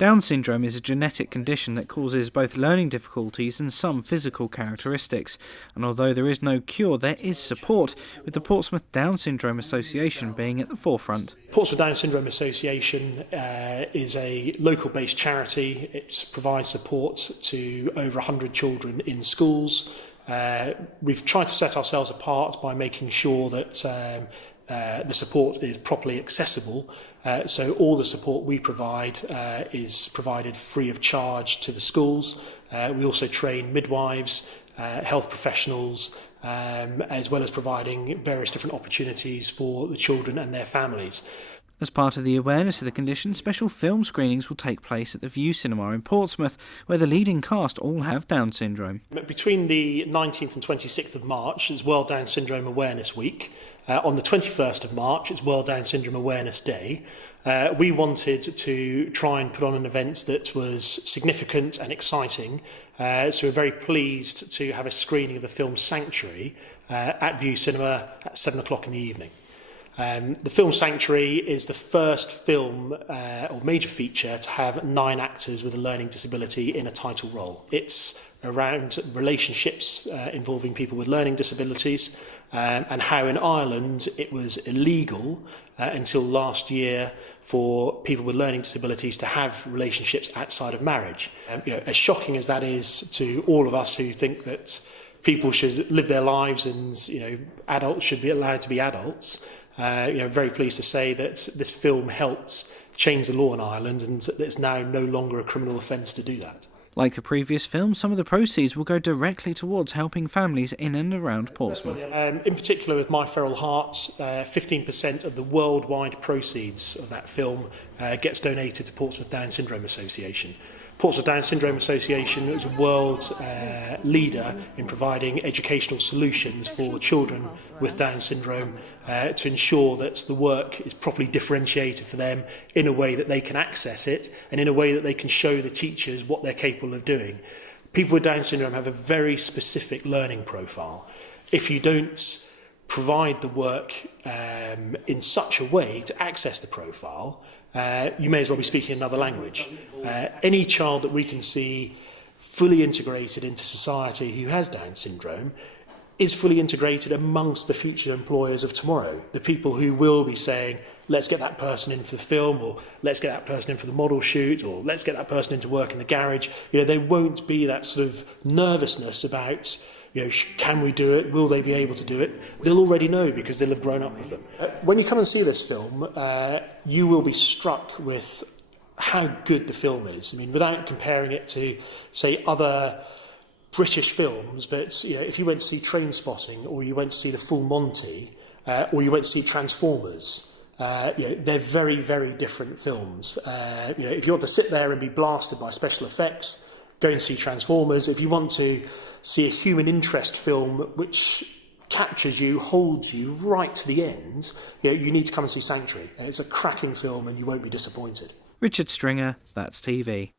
Down syndrome is a genetic condition that causes both learning difficulties and some physical characteristics. And although there is no cure, there is support, with the Portsmouth Down Syndrome Association being at the forefront. Portsmouth Down Syndrome Association is a local-based charity. It provides support to over 100 children in schools. We've tried to set ourselves apart by making sure that the support is properly accessible. So all the support we provide is provided free of charge to the schools. We also train midwives, health professionals, as well as providing various different opportunities for the children and their families. As part of the awareness of the condition, special film screenings will take place at the View Cinema in Portsmouth, where the leading cast all have Down syndrome. Between the 19th and 26th of March is World Down Syndrome Awareness Week. On the 21st of March, it's World Down Syndrome Awareness Day. We wanted to try and put on an event that was significant and exciting, so we're very pleased to have a screening of the film Sanctuary at View Cinema at 7 o'clock in the evening. The film Sanctuary is the first film or major feature to have 9 actors with a learning disability in a title role. It's around relationships involving people with learning disabilities and how in Ireland it was illegal until last year for people with learning disabilities to have relationships outside of marriage. As shocking as that is to all of us who think that people should live their lives and adults should be allowed to be adults, very pleased to say that this film helped change the law in Ireland and that it's now no longer a criminal offence to do that. Like the previous film, some of the proceeds will go directly towards helping families in and around Portsmouth. In particular with My Feral Heart, 15% of the worldwide proceeds of that film gets donated to Portsmouth Down Syndrome Association. Portsmouth Down Syndrome Association is a world leader in providing educational solutions for children with Down syndrome to ensure that the work is properly differentiated for them in a way that they can access it and in a way that they can show the teachers what they're capable of doing. People with Down syndrome have a very specific learning profile. If you don't provide the work in such a way to access the profile, you may as well be speaking another language. Any child that we can see fully integrated into society who has Down syndrome is fully integrated amongst the future employers of tomorrow. The people who will be saying, let's get that person in for the film, or let's get that person in for the model shoot, or let's get that person into work in the garage. There won't be that sort of nervousness about can we do it? Will they be able to do it? They'll already know because they'll have grown up with them. When you come and see this film, you will be struck with how good the film is. I mean, without comparing it to, say, other British films, but if you went to see Trainspotting, or you went to see The Full Monty, or you went to see Transformers, they're very, very different films. If you want to sit there and be blasted by special effects, go and see Transformers. If you want to see a human interest film which captures you, holds you right to the end, you need to come and see Sanctuary. It's a cracking film and you won't be disappointed. Richard Stringer, That's TV.